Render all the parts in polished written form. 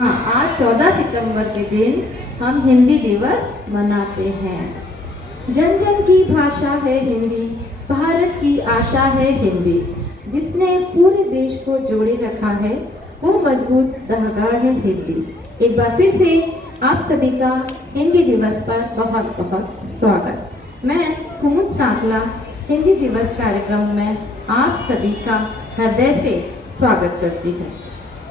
आज 14 सितंबर के दिन हम हिंदी दिवस मनाते हैं। जन जन की भाषा है हिंदी, भारत की आशा है हिंदी। जिसने पूरे देश को जोड़े रखा है वो मजबूत धागा है हिंदी। एक बार फिर से आप सभी का हिंदी दिवस पर बहुत बहुत स्वागत। मैं कुमुद सांकला हिंदी दिवस कार्यक्रम में आप सभी का हृदय से स्वागत करती हूँ।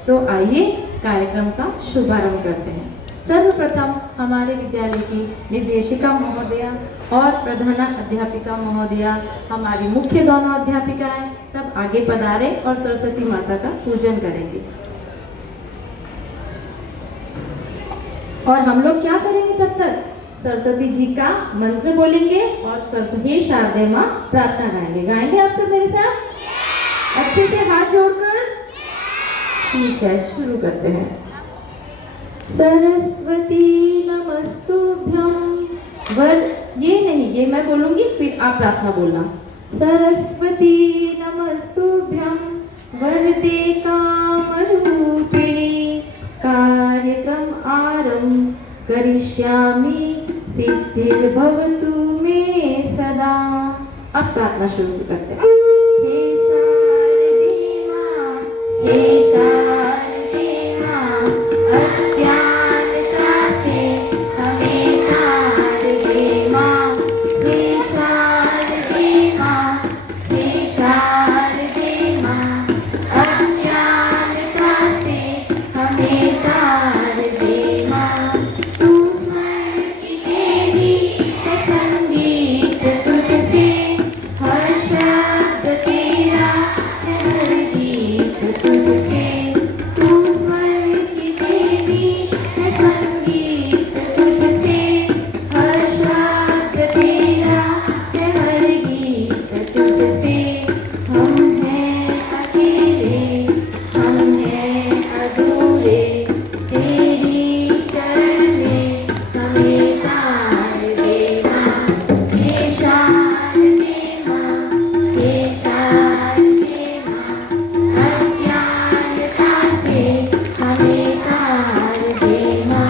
तो आइए कार्यक्रम का शुभारंभ करते हैं। सर्वप्रथम हमारे विद्यालय की निर्देशिका महोदया और प्रधान अध्यापिका महोदया, हमारी मुख्य दोनों अध्यापिकाएं सब आगे पधारे और सरस्वती माता का पूजन करेंगे। और हम लोग क्या करेंगे तब तक? सरस्वती जी का मंत्र बोलेंगे और सरस्वती शारदे माँ प्रार्थना गाएंगे। गाएंगे आप सब मेरे साथ? अच्छे से हाथ जोड़कर। ठीक है, शुरू करते हैं। सरस्वती नमस्तुभ्यं ये नहीं, ये मैं बोलूंगी फिर आप प्रार्थना बोलना। सरस्वती नमस्तुभ्यं वरदे कामरूपिणी, कार्यक्रम आरंभ करिष्यामि, सिद्धिर्भवतु मे सदा। अब प्रार्थना शुरू करते हैं। हे शारदे माँ, हे शारदे माँ, अज्ञानता से हमें तार दे माँ। हे शारदे माँ, हे शारदे माँ, अज्ञानता से हमें तार दे माँ। तू स्वर की देवी है, संगीत तुझसे, हर शब्द तेरा है, हर गीत तुझसे। तू स्वर की देवी है, संगीत तुझसे, हर शब्द तेरा है, हर गीत तुझसे। हम हैं अकेले, हम हैं अधूरे, तेरी शरण में हमें तार देना। हे शारदे माँ, हे शारदे माँ, अज्ञानता से हमें तार देना।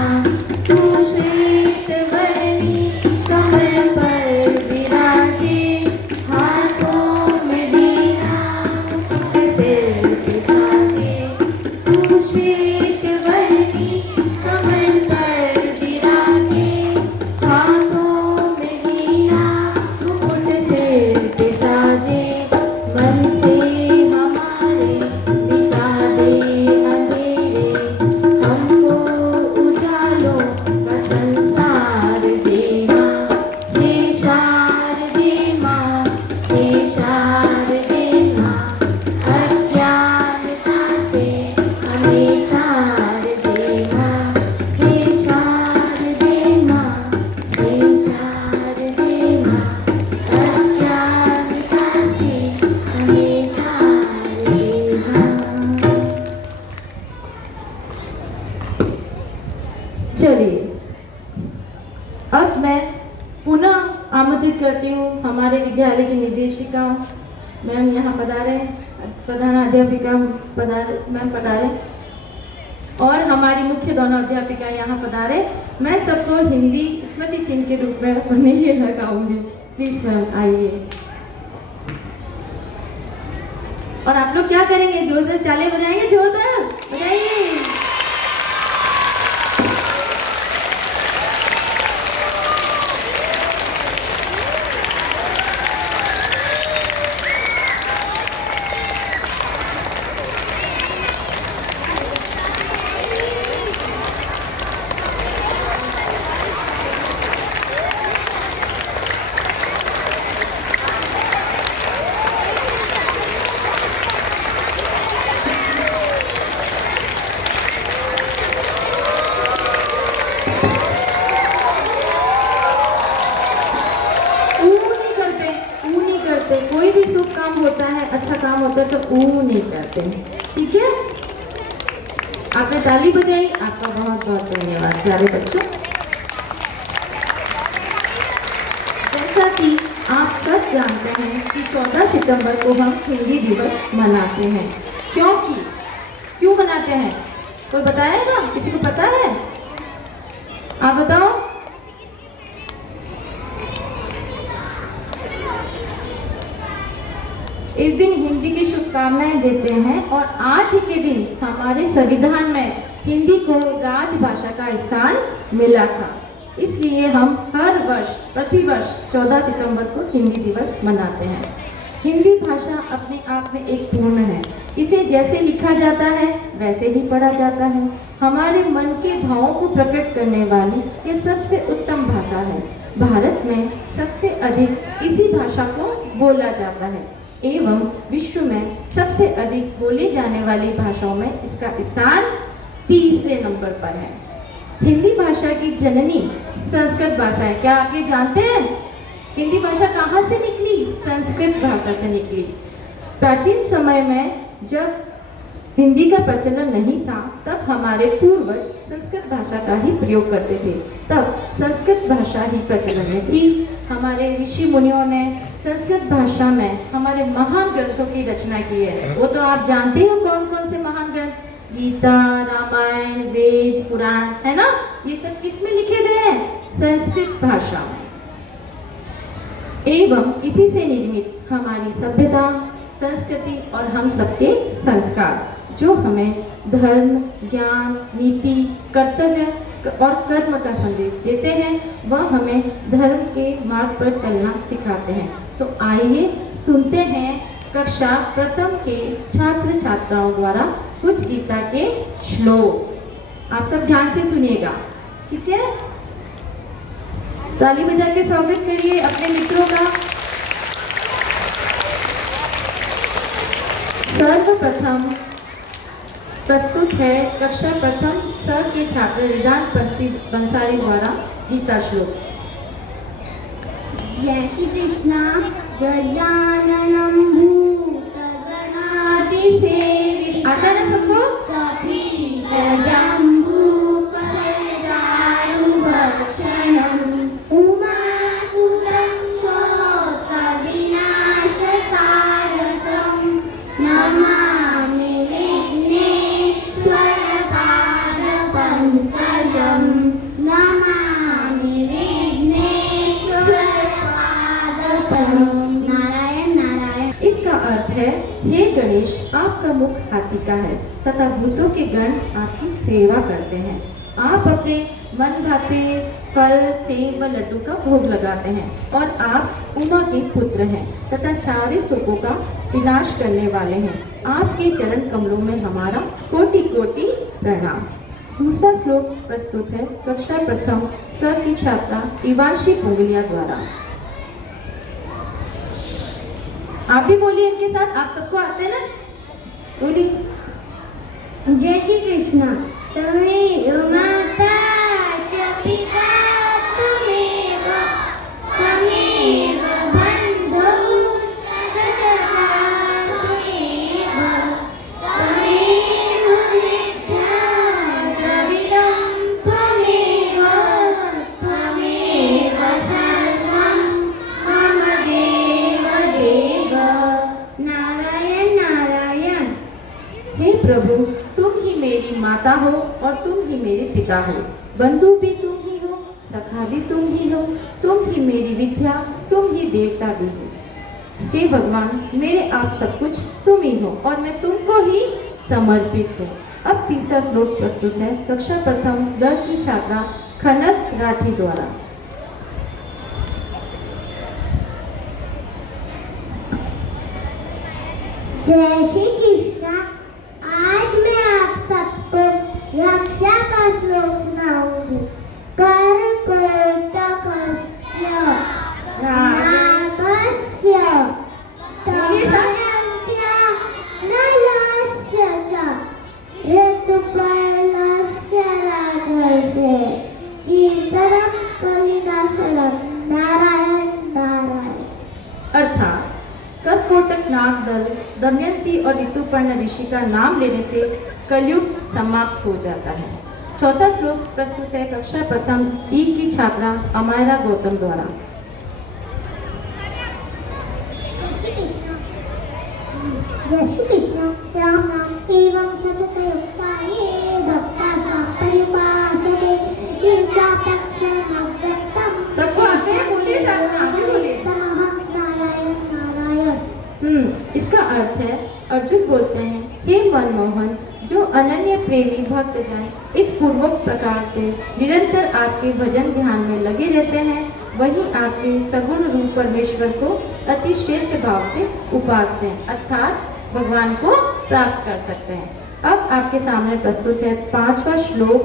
तू श्वेत वर्णी कमल पर विराजे, हाथों में वीणा सिर पे साजे। तू श्वेत वर्णी कमल पर विराजे, हाथों में वीणा मुकुट सिर पे साजे। मन से हमारे मिटा दे अंधेरे, हमको उजालों का संसार दे माँ। हे शारदे माँ, हे शारदे माँ, अज्ञानता से हमें तार दे माँ। हे शारदे माँ, हे शारदे माँ, अज्ञानता से हमें तार दे माँ। चलिए, अब मैं पुनः आमंत्रित करती हूँ हमारे विद्यालय की निर्देशिका मैम यहाँ पधारे, प्रधान अध्यापिका मैम पधारे और हमारी मुख्य दोनों अध्यापिका यहाँ पधारे। मैं सबको हिंदी स्मृति चिन्ह के रूप में उन्हें लगाऊंगी। प्लीज मैम आइए। और आप लोग क्या करेंगे? जोरदार ताली बजाएंगे, जोरदार बजाइए। कोई भी शुभ काम होता है, अच्छा काम होता है तो ऊ नहीं करते, ठीक है? आपने ताली बजाई, आपका बहुत बहुत धन्यवाद प्यारे बच्चों। जैसा कि आप सब जानते हैं कि 14 सितंबर को हम हिंदी दिवस मनाते हैं। क्यों मनाते हैं? कोई बताएगा? किसी को पता है? आप बताओ। इस दिन हिंदी की शुभकामनाएं देते हैं और आज ही के दिन हमारे संविधान में हिंदी को राजभाषा का स्थान मिला था। इसलिए हम हर वर्ष प्रतिवर्ष 14 सितंबर को हिंदी दिवस मनाते हैं। हिंदी भाषा अपने आप में एक पूर्ण है। इसे जैसे लिखा जाता है वैसे ही पढ़ा जाता है। हमारे मन के भावों को प्रकट करने वाली ये सबसे उत्तम भाषा है। भारत में सबसे अधिक इसी भाषा को बोला जाता है एवं विश्व में सबसे अधिक बोली जाने वाली भाषाओं में इसका स्थान तीसरे नंबर पर है। हिंदी भाषा की जननी संस्कृत भाषा है। क्या आप ये जानते हैं? हिंदी भाषा कहाँ से निकली? संस्कृत भाषा से निकली। प्राचीन समय में जब हिंदी का प्रचलन नहीं था तब हमारे पूर्वज संस्कृत भाषा का ही प्रयोग करते थे। तब संस्कृत भाषा ही प्रचलन में थी। हमारे ऋषि मुनियों ने संस्कृत भाषा में हमारे महान ग्रंथों की रचना की है। वो तो आप जानते हो कौन कौन से महान ग्रंथ? गीता, रामायण, वेद, पुराण, है ना? ये सब किस में लिखे गए हैं? संस्कृत भाषा में। एवं इसी से निर्मित हमारी सभ्यता, संस्कृति और हम सबके संस्कार जो हमें धर्म, ज्ञान, नीति, कर्तव्य और कर्म का संदेश देते हैं, वह हमें धर्म के मार्ग पर चलना सिखाते हैं। तो आइए सुनते हैं कक्षा प्रथम के छात्र छात्राओं द्वारा कुछ गीता के श्लोक। आप सब ध्यान से सुनिएगा, ठीक है? ताली बजा के स्वागत करिए अपने मित्रों का। सर्वप्रथम प्रस्तुत है कक्षा प्रथम स के छात्र रिदान बंसारी द्वारा गीता श्लोक। जय श्री कृष्णा। गजाननं भूतगणाधिसेवितं आता है ना सबको? कपितजम्बूफलचारुभक्षणम् उमासुतं शोकविनाशकारकं नमामि विघ्नेश्वरपादपङ्कजं। नमामि विघ्नेश्वरपादपङ्कजं। नारायण नारायण। इसका अर्थ है, हे गणेश, आपका मुख हाथी का है तथा भूतों के गण आपकी सेवा करते हैं। आप अपने मन भाते फल, सेब व लड्डू का भोग लगाते हैं और आप उमा के पुत्र हैं तथा सारे सुखों का विनाश करने वाले हैं। आपके चरण कमलों में हमारा कोटि कोटि प्रणाम। दूसरा श्लोक प्रस्तुत है कक्षा प्रथम स की छात्रा इवांशी पुंगलिया द्वारा। आप भी बोलिए इनके साथ, आप सबको आते हैं ना? बोलिए। जय श्री कृष्ण। त्वमेव माता च पिता त्वमेव त्वमेव बन्धुः सखा त्वमेव त्वमेव विद्या द्रविडं त्वमेव त्वमेव सर्वं मम देव देव। नारायण नारायण। हे प्रभु, तुम ही मेरी माता हो और तुम ही मेरे पिता हो। बंधु भी तुम ही हो, सखा भी तुम ही हो, तुम ही मेरी विद्या, तुम ही देवता भी हो। हे भगवान, मेरे आप सब कुछ तुम ही हो और मैं तुमको ही समर्पित हूँ। अब तीसरा श्लोक प्रस्तुत है कक्षा प्रथम द की छात्रा खनक राठी द्वारा। जय श्री कृष्णा। आज मैं आप सबको रक्षा का श्लोक सुनाऊंगी। कर्कोटकस्य नागस्य तमयन्त्या नलस्य च ऋतुपर्णस्य राघवस्य कीर्तनं कलिनाशनं। नारायण नारायण। अर्थात कर्कोटक नाग दल दमयंती और ऋतुपर्ण ऋषि का नाम लेने से कलयुग समाप्त हो जाता है। चौथा श्लोक प्रस्तुत है कक्षा प्रथम ई की छात्रा अमायरा गौतम द्वारा। जय श्री कृष्ण। राम नाम एवं सततयुक्ताये अनन्य प्रेमी भक्तजन इस पूर्वक प्रकार से निरंतर आपके भजन ध्यान में लगे रहते हैं, वही आपके सगुण रूप परमेश्वर को अति श्रेष्ठ भाव से उपासते हैं, अर्थात भगवान को प्राप्त कर सकते हैं। अब आपके सामने प्रस्तुत है 5वां श्लोक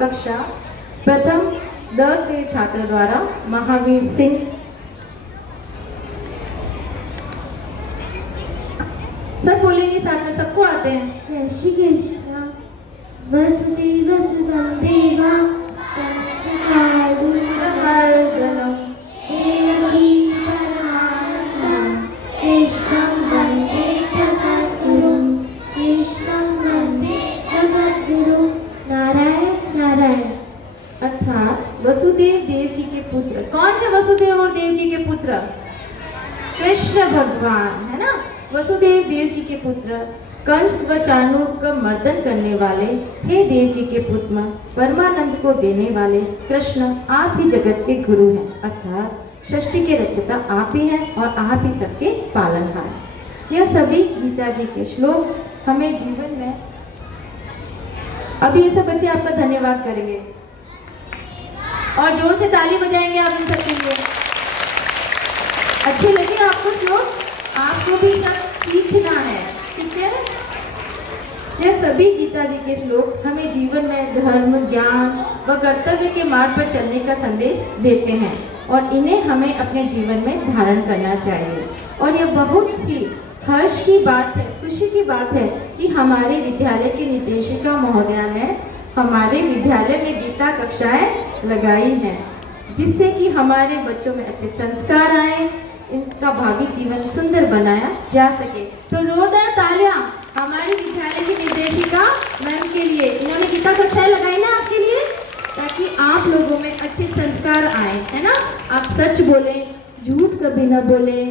कक्षा प्रथम द के छात्र द्वारा महावीर सिंह। सब बोलेंगे साथ में, सबको आते हैं। जय श्री कृष्ण। वसुदेव सुतं देवा मर्दनम देवकी परमानन्दं कृष्णं वन्दे जगद्गुरुं कृष्णं वन्दे जगद्गुरुं। नारायण नारायण। अर्थात वसुदेव देवकी के पुत्र। कौन है वसुदेव और देवकी के पुत्र? कृष्ण भगवान, है ना। वसुदेव देवकी के पुत्र, कंस व चाणूर का मर्दन करने वाले, हे देवकी के पुत्र, परमानंद को देने वाले कृष्ण, आप ही जगत के गुरु हैं, अर्थात सृष्टि के रचयिता आप ही हैं और आप ही सबके पालनहार। यह सभी गीता जी के श्लोक हमें जीवन में। अभी ये सब बच्चे आपका धन्यवाद करेंगे और जोर से ताली बजाएंगे आप इन सबके लिए। अच्छे लगे आपको श्लोक? आपको भी सब सीखना है, ठीक है। यह सभी गीता जी के श्लोक हमें जीवन में धर्म, ज्ञान व कर्तव्य के मार्ग पर चलने का संदेश देते हैं और इन्हें हमें अपने जीवन में धारण करना चाहिए। और यह बहुत ही हर्ष की बात है, खुशी की बात है कि हमारे विद्यालय की निदेशिका महोदया ने हमारे विद्यालय में गीता कक्षाएं लगाई हैं, जिससे कि हमारे बच्चों में अच्छे संस्कार आए, इनका भावी जीवन सुंदर बनाया जा सके। तो जोरदार तालियां हमारी विद्यालय की निर्देशिका मैम के लिए। इन्होंने गीता कक्षाएं लगाई ना आपके लिए, ताकि आप लोगों में अच्छे संस्कार आए, है ना। आप सच बोलें, झूठ कभी न बोलें,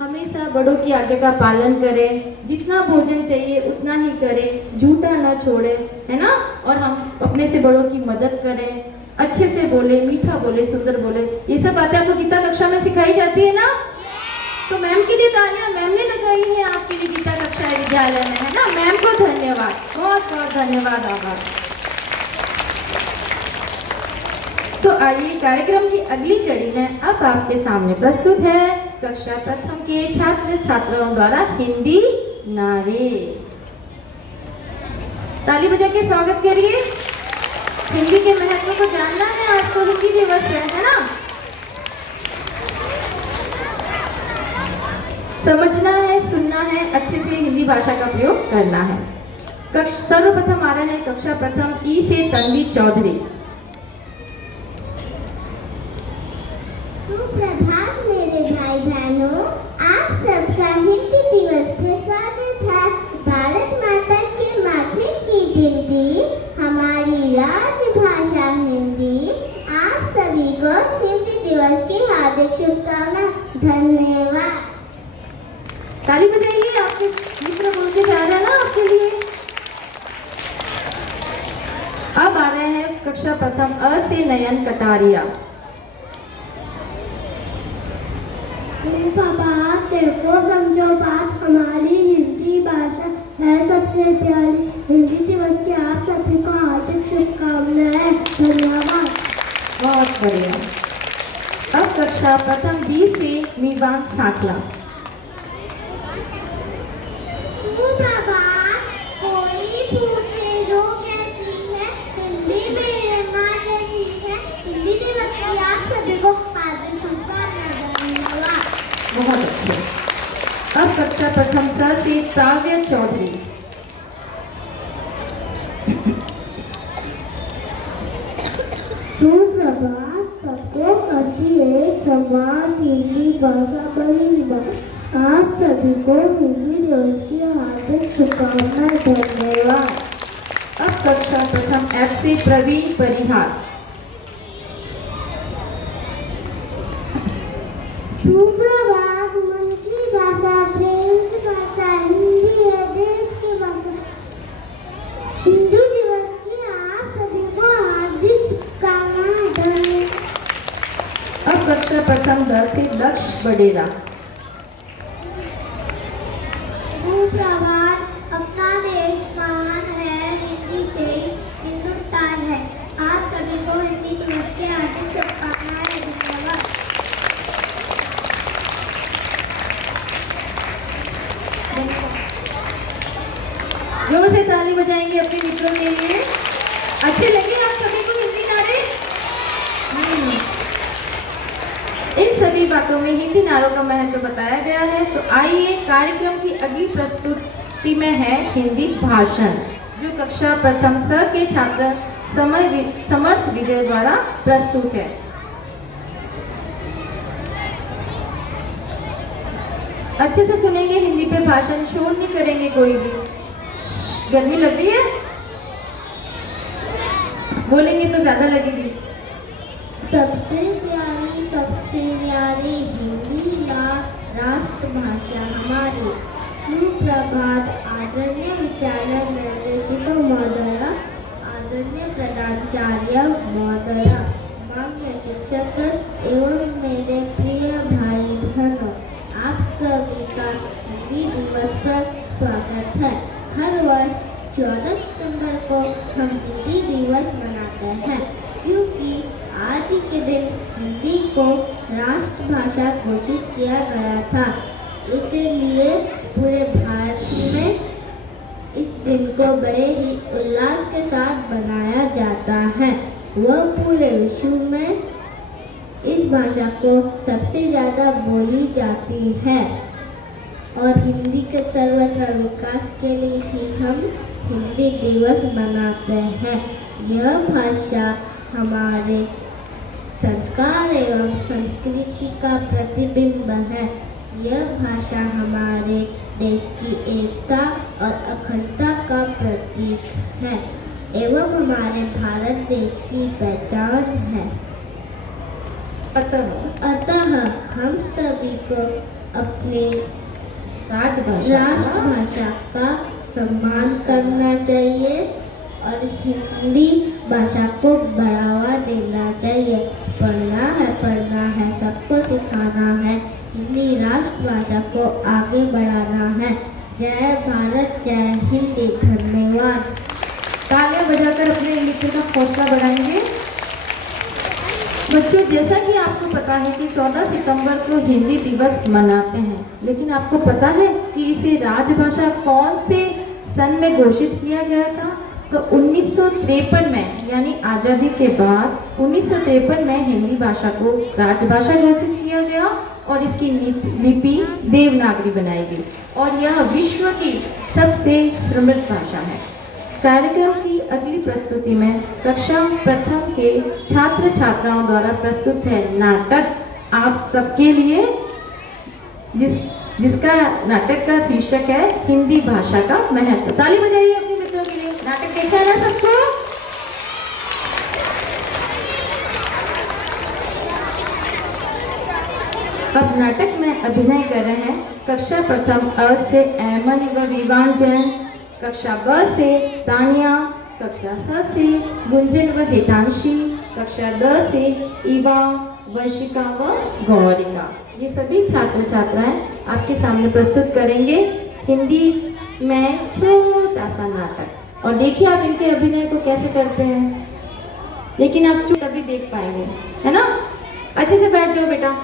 हमेशा बड़ों की आज्ञा का पालन करें, जितना भोजन चाहिए उतना ही करें, झूठा न छोड़ें, है ना। और हम अपने से बड़ों की मदद करें, अच्छे से बोले, मीठा बोले, सुंदर बोले। ये सब बातें आपको गीता कक्षा में सिखाई जाती है ना। तो मैम के लिए तालियां, मैम ने लगाई है आपके लिए गीता कक्षा विद्यालय में, है ना। मैम को धन्यवाद, बहुत बहुत धन्यवाद, आभार। तो आइए कार्यक्रम की अगली कड़ी में अब आपके सामने प्रस्तुत है कक्षा प्रथम के छात्र छात्राओं द्वारा हिंदी नारे। ताली बजा के स्वागत करिए। हिंदी के महत्व को जानना है, आज तो हिंदी दिवस है ना। समझना है, सुनना है, अच्छे से हिंदी भाषा का प्रयोग करना है। सर्वप्रथम आ रहा है कक्षा प्रथम ई से तन्वी चौधरी। सुप्रभात मेरे भाई बहनों, आप सबका हिंदी दिवस पर स्वागत है। भारत माता के माथे की बिंदी, हमारी राजभाषा हिंदी। आप सभी को हिंदी दिवस की हार्दिक शुभकामनाएं। धन्यवाद। ताली बजाइए, आपके मित्र बोल के जा रहा है ना आपके लिए। अब आ रहे हैं कक्षा प्रथम अ से नयन कटारिया। पापा देखो, समझो बात, हमारी हिंदी भाषा है सबसे प्यारी। हिंदी दिवस की आप सभी को हार्दिक शुभकामनाएं। धन्यवाद। बहुत बढ़िया। अब कक्षा प्रथम बी से मीवान साखला। कोई पूछे जो कैसी है, हिंदी मेरे माँ जैसी है। हिंदी दिवस की आप सभी को हार्दिक शुभकामनाएं। धन्यवाद। बहुत अच्छे। अब कक्षा प्रथम स से काव्य चौधरी। सुप्रभात, सबको करती एक समान हिंदी भाषा बड़ी बात। आप सभी को हिंदी दिवस की हार्दिक शुभकामनाएं। धन्यवाद। अब कक्षा प्रथम एफ से प्रवीण परिहार। सुप्रभात, मन की भाषा, प्रेम की भाषा हिंदी है, देश की भाषा। हिंदी दिवस की आप सभी को हार्दिक शुभकामनाएं। धन्यवाद। अब कक्षा प्रथम द से दक्ष बडेरा। सुप्रभात, अपना देश महान है, बातों में हिंदी नारों का महत्व बताया गया है। तो आइए कार्यक्रम की अगली प्रस्तुति में है हिंदी भाषण, जो कक्षा प्रथम स के छात्र समर्थ विजय द्वारा प्रस्तुत है। अच्छे से सुनेंगे हिंदी पे भाषण, शोर नहीं करेंगे कोई भी। गर्मी लग रही है, बोलेंगे तो ज्यादा लगेगी। सबसे प्यारी हिंदी राष्ट्रभाषा हमारी। सुप्रभात आदरणीय विद्यालय निर्देशिका महोदय, आदरणीय प्रधानाचार्य महोदय, मान्य शिक्षक एवं मेरे प्रिय भाई बहनों, आप सभी का हिंदी दिवस पर स्वागत है। हर वर्ष 14 सितंबर को हम हिंदी दिवस मनाते हैं, क्योंकि आज ही के दिन हिंदी को राष्ट्रभाषा घोषित किया गया था। इसलिए पूरे भारत में इस दिन को बड़े ही उल्लास के साथ मनाया जाता है। वह पूरे विश्व में इस भाषा को सबसे ज़्यादा बोली जाती है और हिंदी के सर्वत्र विकास के लिए ही हम हिंदी दिवस मनाते हैं। यह भाषा हमारे संस्कार एवं संस्कृति का प्रतिबिंब है। यह भाषा हमारे देश की एकता और अखंडता का प्रतीक है एवं हमारे भारत देश की पहचान है। अतः हम सभी को अपने राष्ट्रभाषा का सम्मान करना चाहिए और हिंदी भाषा को बढ़ावा देना चाहिए। पढ़ना है, सबको सिखाना है, हिंदी राष्ट्रभाषा को आगे बढ़ाना है। जय भारत, जय हिंदी। धन्यवाद। तालियां बजाकर अपने मित्र का हौसला बढ़ाएंगे। बच्चों, जैसा कि आपको पता है कि 14 सितंबर को हिंदी दिवस मनाते हैं, लेकिन आपको पता है कि इसे राजभाषा कौन से सन में घोषित किया गया था? तो 1953 में, यानी आज़ादी के बाद 1953 में हिंदी भाषा को राजभाषा घोषित किया गया और इसकी लिपि देवनागरी बनाई गई और यह विश्व की सबसे समृद्ध भाषा है। कार्यक्रम की अगली प्रस्तुति में कक्षा प्रथम के छात्र छात्राओं द्वारा प्रस्तुत है नाटक आप सबके लिए, जिसका नाटक का शीर्षक है हिंदी भाषा का महत्व। ताली बजाइए अपने मित्रों के लिए। नाटक देखा है ना सबको? अब नाटक में अभिनय कर रहे हैं कक्षा प्रथम अ से ऐमन व विवान जैन, कक्षा ब से तानिया, कक्षा स से गुंजन व हितांशी, कक्षा द से इवा, वर्षिका व गौरिका। ये सभी छात्र छात्राएं आपके सामने प्रस्तुत करेंगे हिंदी में छोटा सा नाटक। और देखिए आप इनके अभिनय को कैसे करते हैं, लेकिन आप चुप तभी देख पाएंगे, है ना? अच्छे से बैठ जाओ बेटा।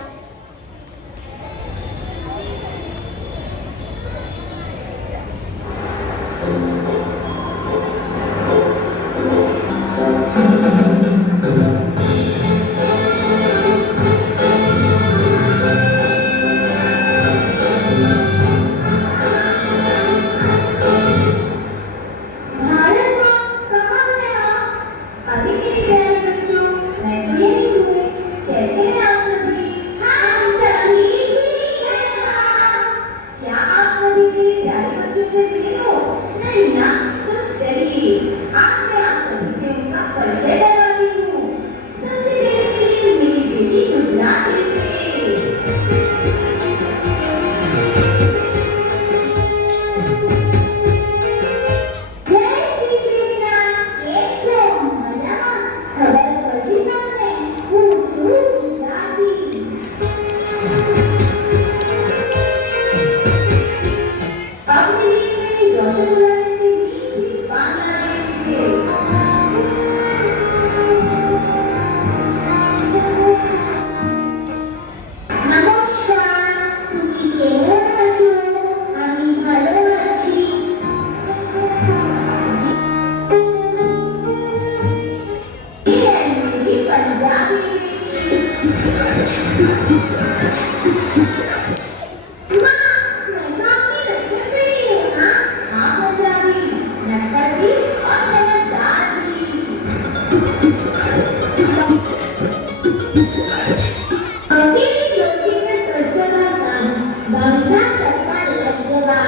अकेली लोटी में सस्यवा स्थान बांधा करता लज्जवा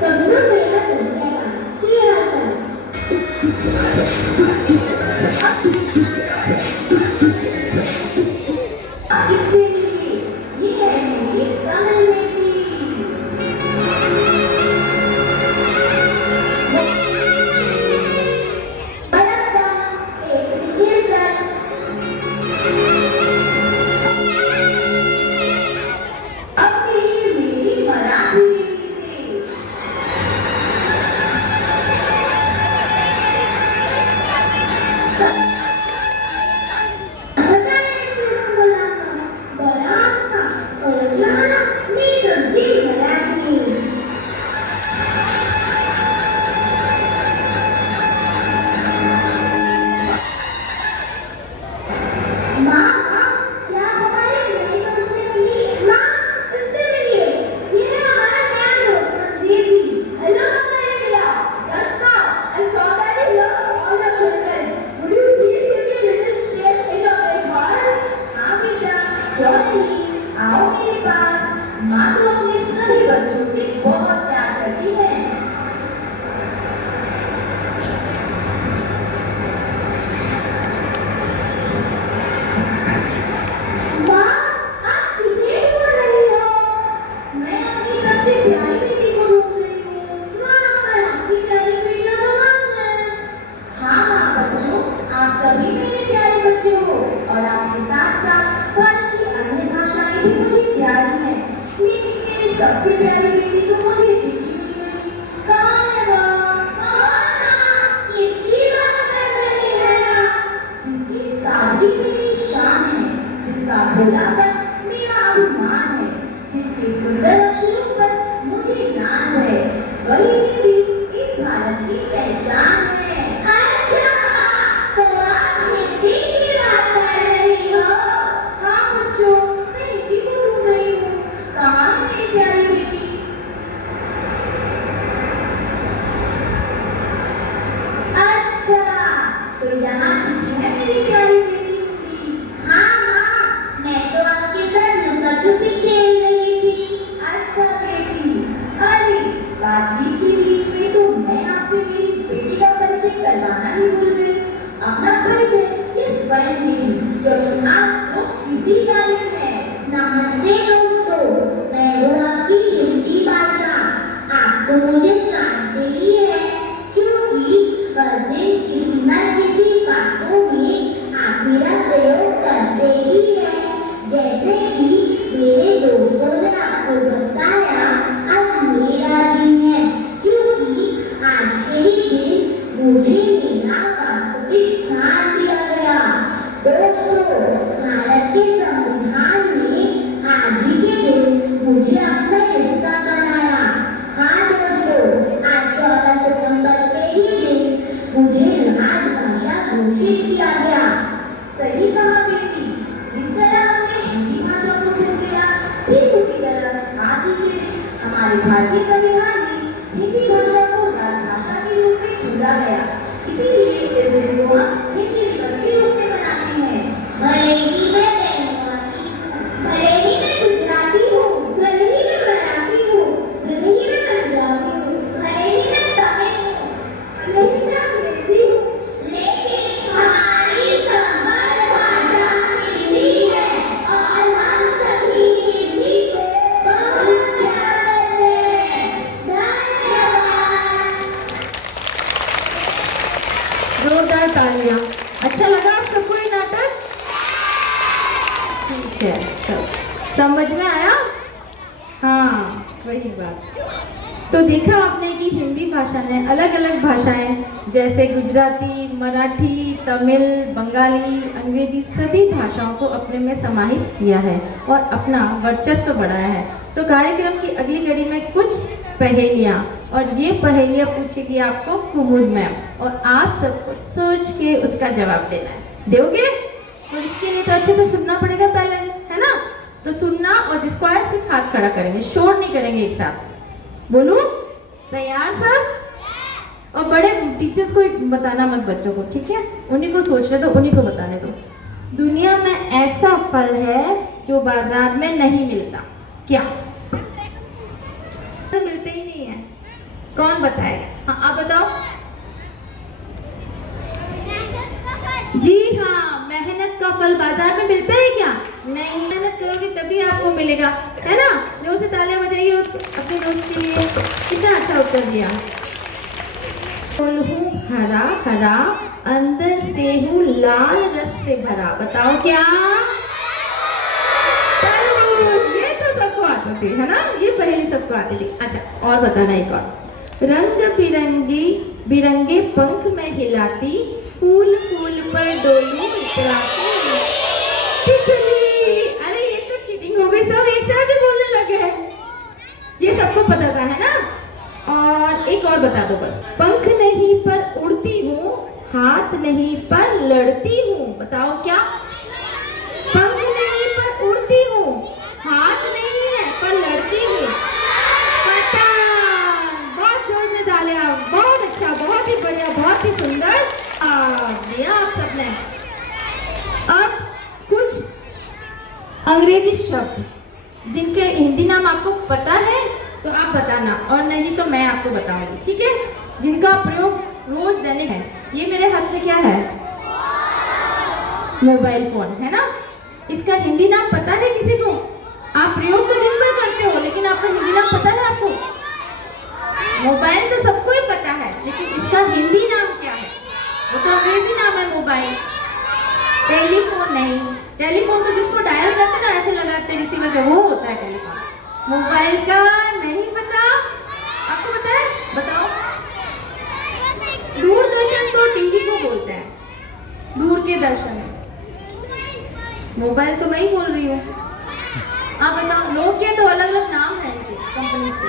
सबनो मेरा सस्यवा की हाल इससे मिली ये है मेरी कमल बेटी। बड़ा एक गिरकर अपनी मेरी मराठी बेटी से क्यों नहीं, आओ मेरे पास। माँ तो अपने सभी बच्चों से बहुत प्यार करती है। माँ आप किसे ढूंढ रही हो? मैं अपनी सबसे प्यारी बेटी को ढूंढ रही हूँ। माँ पर आपकी प्यारी बेटियाँ कहाँ हैं? हाँ बच्चों, आप सभी मेरे प्यारे बच्चे हो और आपके साथ साथ भारत की अन्य भाषाएं भी मुझे प्यारी हैं। लेकिन मेरी सबसे प्यारी बेटी तो मुझे दिखी ही नहीं। कहाँ है वो? किसकी बात कर रही हैं आप? जिसकी सादगी मेरी शान है, जिसका भोलापन मेरा अभिमान है, जिसके सुंदर अक्षरों पर मुझे नाज है, वही हिंदी इस भारत की पहचान है। अच्छा, तो आप हिंदी की बात कर रही हो? हाँ बच्चों, मैं हिंदी को ढूंढ रही हूँ। कहाँ है मेरी प्यारी बेटी? अच्छा, तो यहाँ छुपी है मेरी प्यारी बेटी हिंदी। हाँ, मैं तो आपके साथ लुका-छुपी खेल रही थी। अच्छा बेटी, अरे बातचीत के बीच में तो मैं आपसे मेरी बेटी का परिचय करवाना ही भूल गई। अपना परिचय ये स्वयं दी, क्योंकि आज तो इसी तारीख है। नमस्ते दोस्तों, मैं हूँ आपकी हिंदी भाषा। आप तो मुझे जानते ही हैं, क्योंकि हर दिन किसी न किसी बातों में आप मेरा प्रयोग करते ही हैं। जैसे कि मेरे दोस्तों ने आपको बताया, आज मेरा दिन है, क्योंकि आज के ही दिन मुझे मेरा वास्तविक स्थान दिया गया। दोस्तों, भारत के संविधान में आज ही के दिन मुझे अपना हिस्सा बनाया। हाँ दोस्तों, आज 14 सितंबर के ही दिन मुझे राजभाषा घोषित किया गया। सही कहा बेटी, जिस तरह हमने हिंदी भाषा को ढूंढ लिया, ठीक उसी तरह आज ही के दिन हमारे भारतीय संविधान में हिंदी भाषा को राजभाषा के रूप में चुना गया। इसीलिए इस दिन को हम हिंदी दिवस के रूप में मनाते हैं। भले ही मैं बंगाली हूँ, भले ही मैं गुजराती हूँ, भले ही मैं मराठी हूँ, भले ही मैं पंजाबी हूँ, भले ही मैं तमिल हूँ, भले ही मैं अंग्रेजी हूँ, लेकिन हमारी संबद्ध भाषा हिंदी है और हम सभी हिंदी को बहुत प्यार करते हैं। धन्यवाद। जोरदार तालियां। अच्छा लगा आप सबको ये नाटक? ठीक है, चलो समझ में आया? हाँ, वही बात। तो देखा आपने कि हिंदी भाषा ने अलग अलग भाषाएं जैसे गुजराती, मराठी, तमिल, बंगाली, अंग्रेजी सभी भाषाओं को अपने में समाहित किया है और अपना वर्चस्व बढ़ाया है। तो कार्यक्रम की अगली कड़ी में कुछ पहेलियाँ, और ये पहेलियाँ पूछेगी आपको कुमुद मैम, और आप सबको सोच के उसका जवाब देना है। दोगे? तो इसके लिए तो अच्छे से सुनना पड़ेगा पहले, है ना? तो सुनना, और जिसको आए सिर्फ हाथ खड़ा करेंगे, शोर नहीं करेंगे एक साथ। बोलूं? तैयार सब? और बड़े टीचर्स को बताना मत बच्चों को, ठीक है? उन्हीं को सोचने दो, उन्हीं को बताने दो। दुनिया में ऐसा फल है जो बाजार में नहीं मिलता। क्या? तो मिलते ही नहीं है। कौन बताएगा? हाँ, आप बताओ। जी हाँ, मेहनत का फल बाजार में मिलता है क्या? नहीं, मेहनत करोगे तभी आपको मिलेगा, है ना? जोर से तालियां बजाइए अपने दोस्त के लिए। कितना अच्छा उत्तर दिया। फूल हूँ हरा हरा, अंदर से हूँ लाल रस से भरा। बताओ क्या? तरबूज। ये तो सबको आती थी, है ना? ये पहले सबको आती थी। अच्छा, और बताना एक और। रंग बिरंगी बिरंगे पंख में हिलाती, फूल फूल पर डोली इतराती तितली। अरे ये तो चीटिंग हो गई, सब एक साथ ही बोलने लगे हैं। ये सबको पता था, है ना? और एक और बता दो बस। पंख नहीं पर उड़ती हूँ, हाथ नहीं पर लड़ती हूँ। बताओ क्या? पंख नहीं पर उड़ती हूँ, हाथ नहीं है पर लड़ती हूँ। पतंग। बहुत जोर से तालियां। बहुत अच्छा, बहुत ही बढ़िया, बहुत ही सुंदर दिया आप सबने। अब कुछ अंग्रेजी शब्द जिनके हिंदी नाम आपको पता है तो आप बताना, और नहीं तो मैं आपको बताऊंगी, ठीक है? जिनका प्रयोग रोज दैनिक है। ये मेरे हाथ में क्या है? मोबाइल फोन, है ना? इसका हिंदी नाम पता है किसी को? आप प्रयोग तो दिन भर करते हो, लेकिन आपका हिंदी नाम पता है आपको? मोबाइल तो सबको ही पता है, लेकिन इसका हिंदी नाम क्या है? वो तो अंग्रेजी नाम है मोबाइल। टेलीफोन नहीं, टेलीफोन तो जिसको डायल करते ना ऐसे लगाते रिसीवर पे, वो होता है टेलीफोन। मोबाइल का नहीं पता? आपको पता है? बताओ। दूरदर्शन तो टीवी को बोलते हैं, दूर के दर्शन। मोबाइल तो मैं ही बोल रही हूँ। आप बताओ। नोकिया तो अलग अलग नाम है इनके कंपनी के।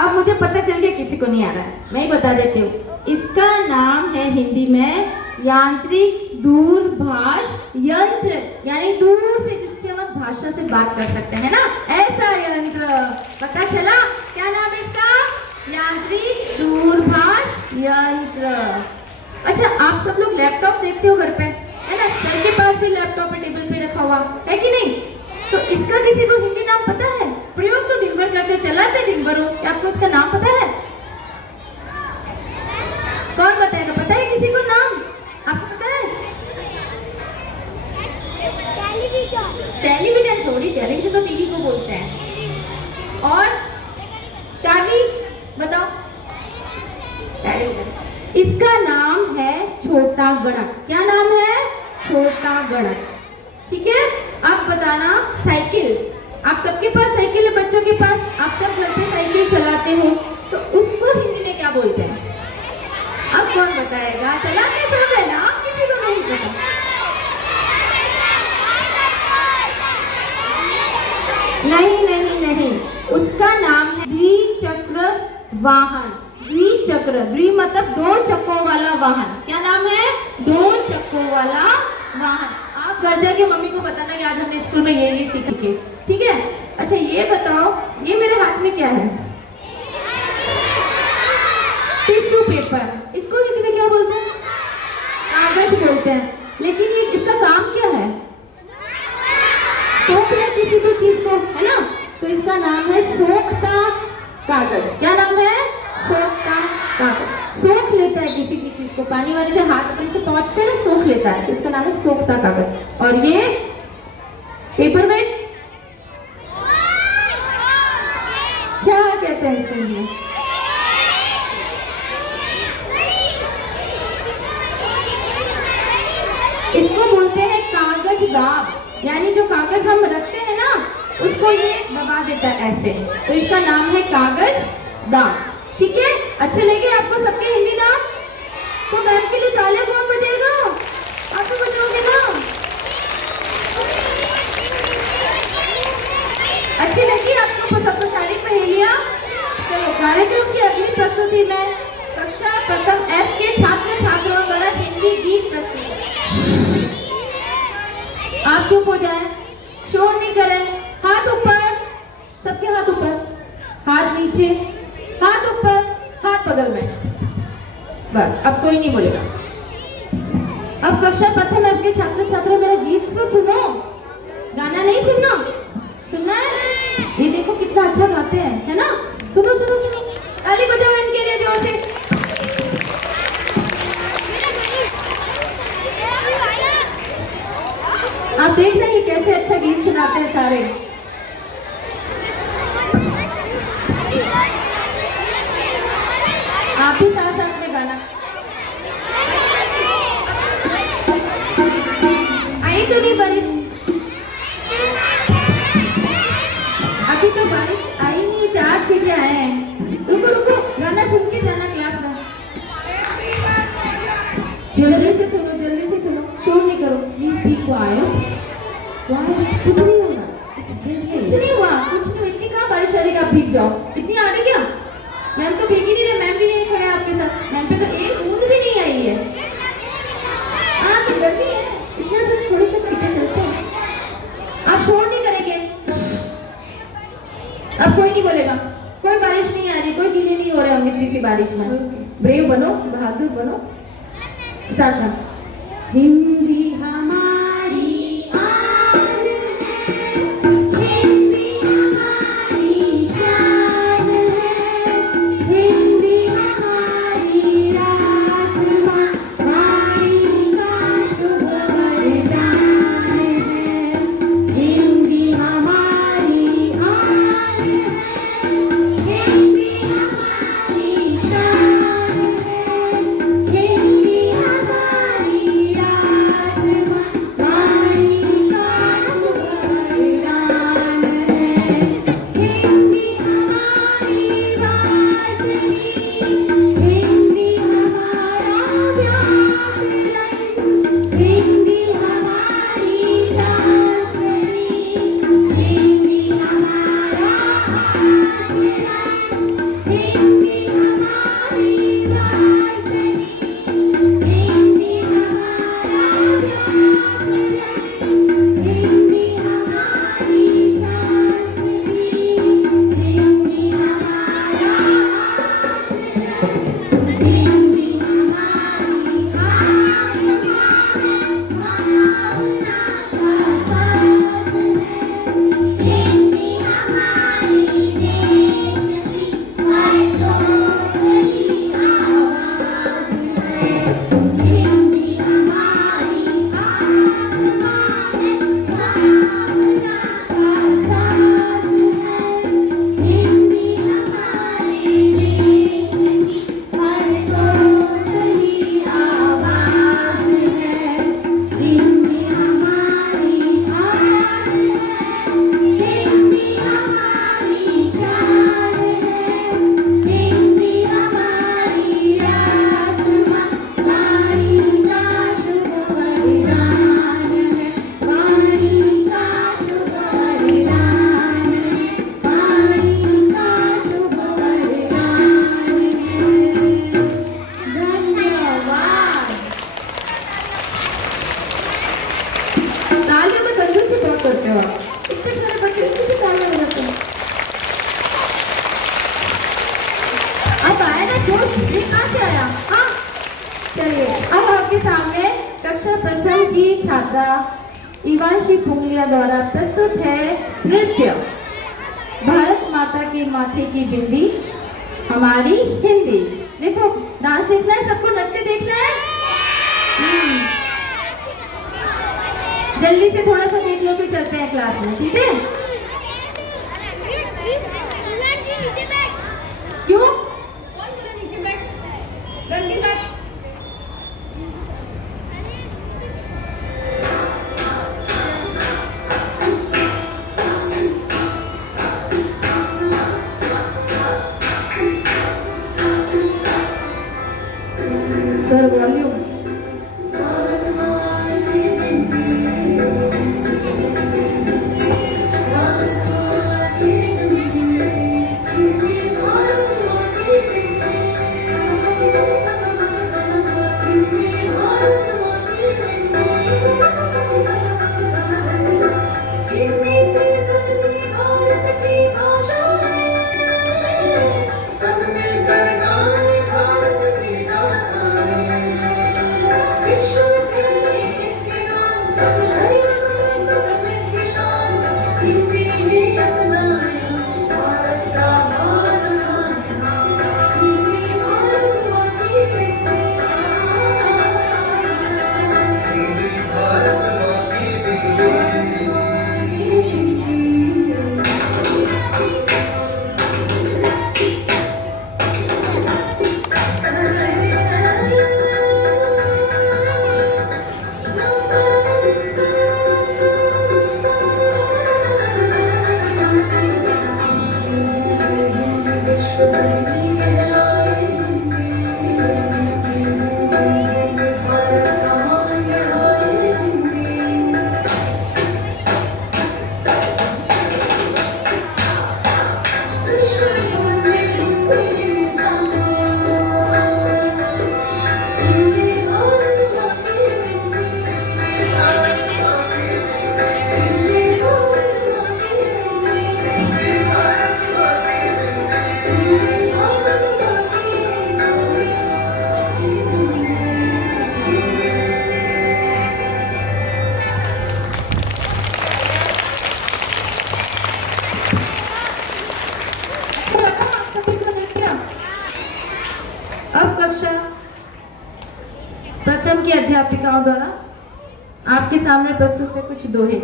अब मुझे पता चल गया किसी को नहीं आ रहा है, मैं ही बता देती हूँ। इसका नाम है हिंदी में यांत्रिक दूरभाष यंत्र, यानी दूर से जिससे हम भाषा से बात कर सकते हैं ना, ऐसा यंत्र। पता चला क्या नाम है इसका? यांत्रिक दूरभाष यंत्र। अच्छा, आप सब लोग लैपटॉप देखते हो घर पे, है ना? सर के पास भी लैपटॉप है, टेबल पे रखा हुआ है कि नहीं? तो इसका किसी को हिंदी नाम पता है? प्रयोग तो दिन भर करते हो, चलाते दिन भर हो, क्या आपको इसका नाम पता है? कौन बताएगा? पता है किसी को नाम? आपको पता है? टेलीविजन थोड़ी, टेलीविजन तो टीवी को बोलते हैं। और चार्ली बताओ। टेलीविजन। इसका नाम है छोटा गणक। क्या नाम है? छोटा गणक। ठीक है? अब बताना साइकिल। आप सबके पास साइकिल है, बच्चों के पास। आप सब घर पे साइकिल चलाते हो, तो उसको हिंदी में क्या बोलते हैं? अब कौन बताएगा? चलाते सब है ना, किसी को नहीं पता। नहीं नहीं नहीं, उसका नाम है द्विचक्र वाहन। द्विचक्र, द्वि मतलब दो चक्कों वाला वाहन। क्या नाम है? दो चक्कों वाला वाहन। आप घर जाके मम्मी को बताना कि आज हमने स्कूल में ये सीखे, ठीक है? अच्छा, ये बताओ, ये मेरे हाथ में क्या है? Tissue paper. इसको हिंदी में क्या बोलते हैं? कागज बोलते हैं। लेकिन ये इसका काम क्या है? सोखना किसी भी चीज को, है ना? तो इसका नाम है सोखता कागज। क्या नाम है? सोखता कागज। सोख लेता है किसी भी चीज को, पानी वाले से हाथ अपने से पहुंचते हैं ना, सोख लेता है, तो इसका नाम है सोखता कागज। और ये पेपर वेट, क्या कहते हैं इसको हिंदी में? इसको बोलते हैं कागज दाब, यानी जो कागज हम रखते हैं ना, उसको ये दबा देता है ऐसे, तो इसका नाम है कागज दाब। ठीक है? अच्छे लगे आपको सबके हिंदी नाम? तो मैम के लिए तालियां कौन बजाएगा? आप तो बजाओगे ना? अच्छी लगी आपको सबको सारी पहेलियां? चलो, कार्यक्रम की अगली प्रस्तुति में कक्षा प्रथम F के छात्र छात्राओं द्वारा हिंदी गीत प्रस्तुत। आप चुप हो जाएं, शोर नहीं करें। हाथ ऊपर, सबके हाथ ऊपर, हाथ नीचे, हाथ कोई नहीं बोलेगा। अब कक्षा प्रथम में आपके छात्र छात्रों मेरा गीत तो सुनो, गाना नहीं सुनना, सुनना है। ये देखो कितना अच्छा गाते हैं, है ना? सुनो सुनो सुनो, ताली बजाओ इनके लिए जोर से। आप देख रहे हैं कैसे अच्छा गीत सुनाते हैं सारे। आप भी साथ साथ में गाना। आई तो नहीं बारिश, अभी तो बारिश आई नहीं, 4 छींटे आए हैं। रुको रुको, गाना सुन के जाना क्लास में। जल्दी से सुनो, जल्दी से सुनो, शोर नहीं करो। Please be quiet. Quiet. कुछ नहीं होगा. कुछ नहीं हुआ, कुछ नहीं हुआ। इतनी कहाँ बारिश आ रही है आप भीग जाओ, इतनी आ रही क्या? मैम तो भीगी नहीं रहे, मैम भी यहीं खड़े हैं आपके साथ। मैम पे तो एक बूंद भी नहीं आई है। हाँ तो गर्मी है, इतना से थोड़ी तो छींटे चलते हैं। आप शोर नहीं करेंगे, अब कोई नहीं बोलेगा। कोई बारिश नहीं आ रही, कोई गीले नहीं हो रहे होंगे इतनी सी बारिश में। ब्रेव बनो, बहादुर बनो। स्टार्ट कर। हिंदी हमारी आन है, हिंदी हमारी शान है, हिंदी हमारी आत्मा, वाणी का शुभ वरदान है। हिंदी हमारी आन है, हिंदी हमारी शान है, हिंदी हमारी आत्मा, वाणी का शुभ वरदान है। हिंदी हमारी वाणी, हिंदी हमारा व्याकरण, हिंदी हमारी संस्कृति, हिंदी हमारा आचरण, हिंदी हमारी वाणी, हिंदी हमारा व्याकरण, हिंदी हमारी संस्कृति, हिंदी हमारा आचरण, हिंदी हमारी आत्मा है, भावना का साथ है, हिंदी हमारी देश की हर कोई आवाज है, हिंदी हमारी आत्मा है, भावना का साथ है, हिंदी हमारे देश की हर कोई आवाज है, हिंदी हमारी आन है, हिंदी हमारी शान है, हिंदी हमारी आत्मा, वाणी का शुभ वरदान है, वाणी का शुभ वरदान है, वाणी का शुभ वरदान है। धन्यवाद। तालियों में कंजूसी बहुत करते हो आप। इतने सारे बच्चे इतनी सी तालियां बजाते हैं। अब आया ना जोश, ये कहाँ से आया? हाँ चलिए, अब आपके सामने कक्षा प्रथम की छात्रा इवांशी पुंगलिया द्वारा प्रस्तुत है नृत्य भारत माता के माथे की बिंदी हमारी हिंदी। देखो डांस देखना है सबको, नृत्य देखना है। जल्दी से थोड़ा सा देख लो, फिर चलते हैं क्लास में, ठीक है? क्यों? कौन बोला नीचे बैठ? गंदी बात। Sir volume. सब मिलकर गाएं भारत की गाथाएं। प्रथम की अध्यापिकाओं द्वारा आपके सामने प्रस्तुत है कुछ दोहे।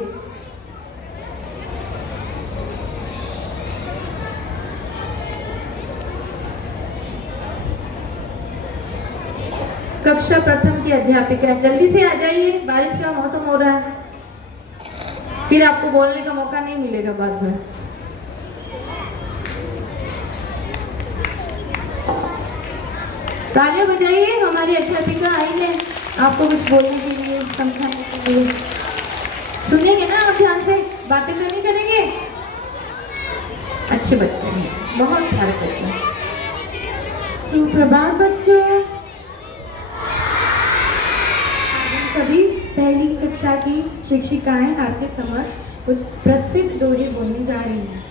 कक्षा प्रथम की अध्यापिका, जल्दी से आ जाइए, बारिश का मौसम हो रहा है, फिर आपको बोलने का मौका नहीं मिलेगा बाद में। तालियां बजाइए, हमारी अध्यापिका आई है आपको कुछ बोलने के लिए, समझाने के लिए। सुनेंगे ना आप ध्यान से, बातें तो नहीं करेंगे? अच्छे बच्चे हैं, बहुत प्यारे बच्चे। सुप्रभात बच्चों। सभी पहली कक्षा की शिक्षिकाएं आपके समक्ष कुछ प्रसिद्ध दोहे बोलने जा रही हैं।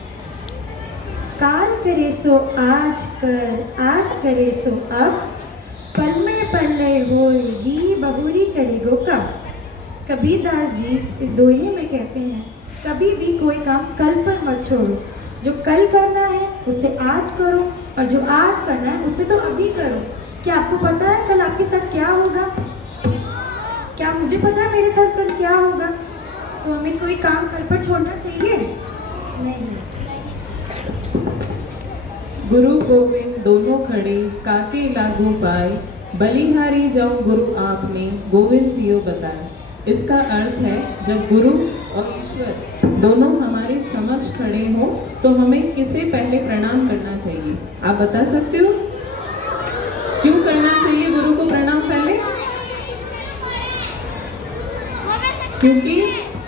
काल करे सो आज कर, आज करे सो अब, पल में पल्ले होएगी बहुरी करेगो कब। कबीरदास जी इस दोहे में कहते हैं, कभी भी कोई काम कल पर मत छोड़ो। जो कल करना है उसे आज करो, और जो आज करना है उसे तो अभी करो। क्या आपको पता है कल आपके साथ क्या होगा? क्या मुझे पता है मेरे साथ कल क्या होगा? तो हमें कोई काम कल पर छोड़ना चाहिए नहीं। गुरु गोविंद दोनों खड़े, काके लागू पाए, बलिहारी जाऊं गुरु आपने, गोविंद दियो बताए। इसका अर्थ है, जब गुरु और ईश्वर दोनों हमारे समक्ष खड़े हों तो हमें किसे पहले प्रणाम करना चाहिए? आप बता सकते हो? क्यों करना चाहिए गुरु को प्रणाम पहले?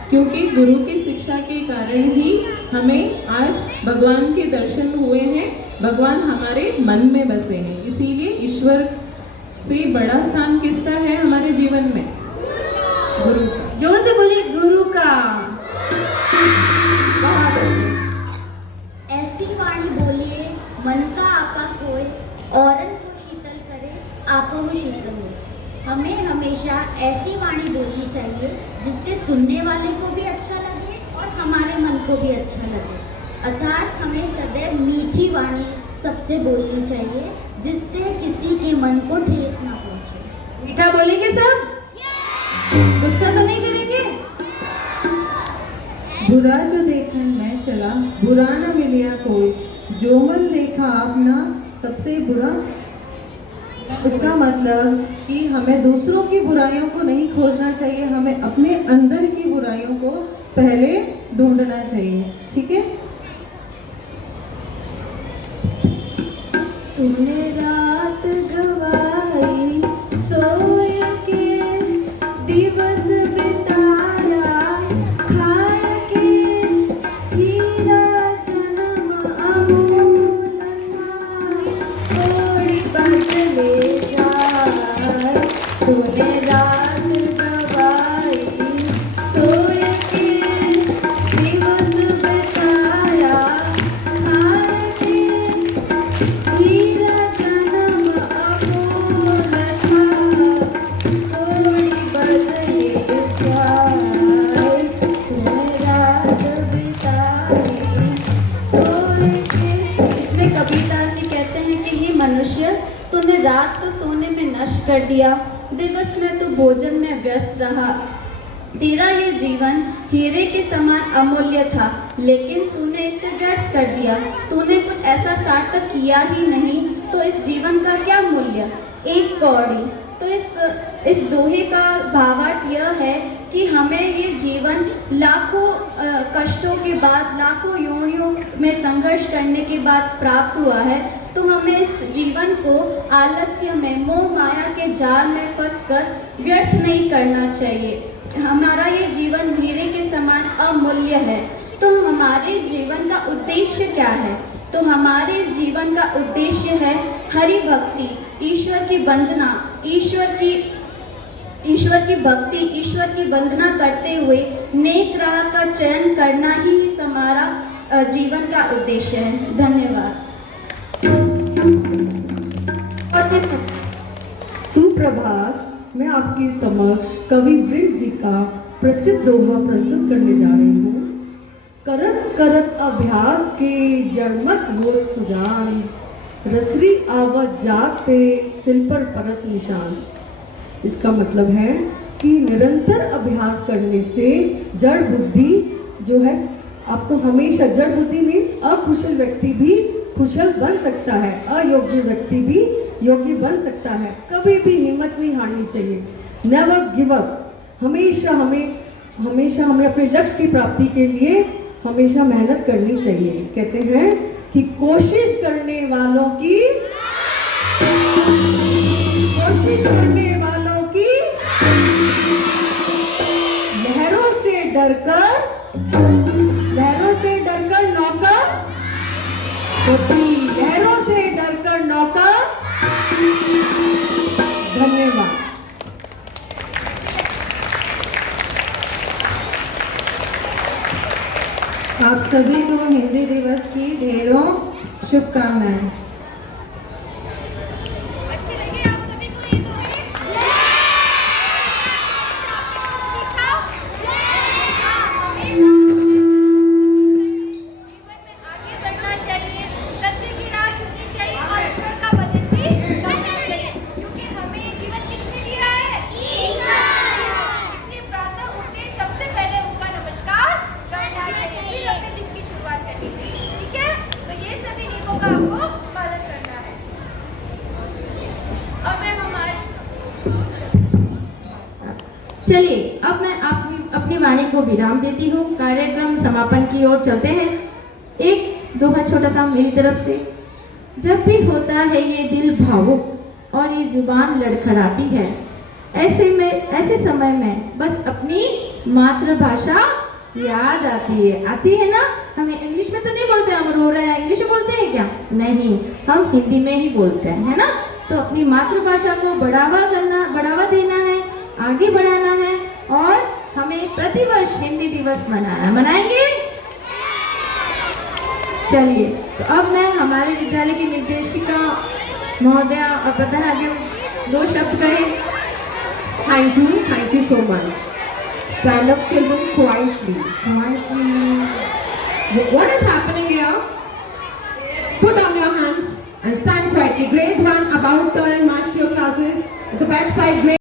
क्योंकि गुरु की शिक्षा के कारण ही हमें आज भगवान के दर्शन हुए हैं, भगवान हमारे मन में बसे हैं। इसीलिए ईश्वर से बड़ा स्थान किसका है हमारे जीवन में? गुरु। जोर से बोलिए, गुरु का। बहुत अच्छे। ऐसी वाणी बोलिए मन का आपा कोय, औरन को शीतल करे आपा वो शीतल हो। हमें हमेशा ऐसी वाणी बोलनी चाहिए जिससे सुनने वाले को भी अच्छा लगे और हमारे मन को भी अच्छा लगे। अर्थात हमें सदैव मीठी वाणी सबसे बोलनी चाहिए जिससे किसी के मन को ठेस ना पहुंचे। मीठा बोलेंगे सब? गुस्सा तो नहीं करेंगे? बुरा जो देखन मैं चला, बुरा न मिलिया कोई, जो मन देखा आपना सबसे बुरा। इसका मतलब कि हमें दूसरों की बुराइयों को नहीं खोजना चाहिए, हमें अपने अंदर की बुराइयों को पहले ढूंढना चाहिए। ठीक है? तूने रात गवाई सोए के, दिवस बिताया खाए के, हीरा जन्म अमूल था, कोई बदले जाए। तूने रात गवाई सोए के, दिवस बिताया खाए के, हीरा जन्म अमूल था, कोई बदले जाए। तूने रात बिताई सोए के। इसमें कबीरदास जी कहते हैं कि हे मनुष्य, तूने रात तो सोने में नष्ट कर दिया, दिवस में तो भोजन में व्यस्त रहा। तेरा ये जीवन हीरे के समान अमूल्य था, लेकिन तूने इसे व्यर्थ कर दिया। तूने कुछ ऐसा सार्थक किया ही नहीं, तो इस जीवन का क्या मूल्य? एक कौड़ी। तो इस दोहे का भावार्थ यह है कि हमें ये जीवन लाखों कष्टों के बाद, लाखों योनियों में संघर्ष करने के बाद प्राप्त हुआ है। तो हमें इस जीवन को आलस्य में, मोह माया के जाल में फंसकर व्यर्थ नहीं करना चाहिए। हमारा ये जीवन हीरे के समान अमूल्य है। तो हमारे इस जीवन का उद्देश्य क्या है? तो हमारे इस जीवन का उद्देश्य है हरि भक्ति, ईश्वर की वंदना, ईश्वर की भक्ति, ईश्वर की वंदना करते हुए नेक राह का चयन करना ही हमारा जीवन का उद्देश्य है। धन्यवाद। सुप्रभात। मैं आपके समक्ष कवि वृंद जी का प्रसिद्ध दोहा प्रस्तुत करने जा रही हूँ। करत करत अभ्यास के जड़मत होत सुजान, रसरी आवत जागते सिल पर परत निशान। इसका मतलब है कि निरंतर अभ्यास करने से जड़ बुद्धि जो है, आपको हमेशा जड़ बुद्धि मीन्स अकुशल व्यक्ति भी कुशल बन सकता है, अयोग्य व्यक्ति भी योग्य बन सकता है। कभी भी हिम्मत नहीं हारनी चाहिए, नेवर गिव अप। हमेशा हमें अपने लक्ष्य की प्राप्ति के लिए हमेशा मेहनत करनी चाहिए। कहते हैं कि कोशिश करने वालों की लहरों से डरकर नौका होती, लहरों से डरकर नौका। धन्यवाद। आप सभी को हिंदी दिवस की ढेरों शुभकामनाएं। अच्छी लगी आप सभी को ये दोहे? सीखा? हमेशा जीवन में आगे बढ़ना चाहिए, सत्य की राह चुननी चाहिए और ईश्वर का वचन भी करना चाहिए, क्योंकि हमें जीवन किसने दिया है? ईश्वर। इसलिए प्रातः उठते सबसे पहले उनका नमस्कार करना चाहिए, फिर अपने दिन की शुरुआत करनी चाहिए। ठीक है? तो ये सभी नियमों का आपको पालन करना है। अब मैं चलिए, अब मैं अपनी वाणी को विराम देती हूँ। कार्यक्रम समापन की ओर चलते हैं। एक दोहा छोटा सा मेरी तरफ से। जब भी होता है ये दिल भावुक और ये जुबान लड़खड़ाती है, ऐसे समय में बस अपनी मातृभाषा याद आती है ना। हमें इंग्लिश में तो नहीं बोलते, हम रो रहे हैं इंग्लिश में बोलते हैं क्या? नहीं, हम हिंदी में ही बोलते हैं, है ना। तो अपनी मातृभाषा को बढ़ावा देना है, आगे बढ़ाना है और हमें प्रतिवर्ष हिंदी दिवस मनाएंगे। चलिए, तो अब मैं हमारे विद्यालय की निर्देशिका महोदया और प्रधानाध्यापक 2 शब्द कहें। Thank you so much. Stand up, children, quietly. What is happening here? Put down your hands and stand quietly. Grade 1, about turn and march to your classes. At the back side, grade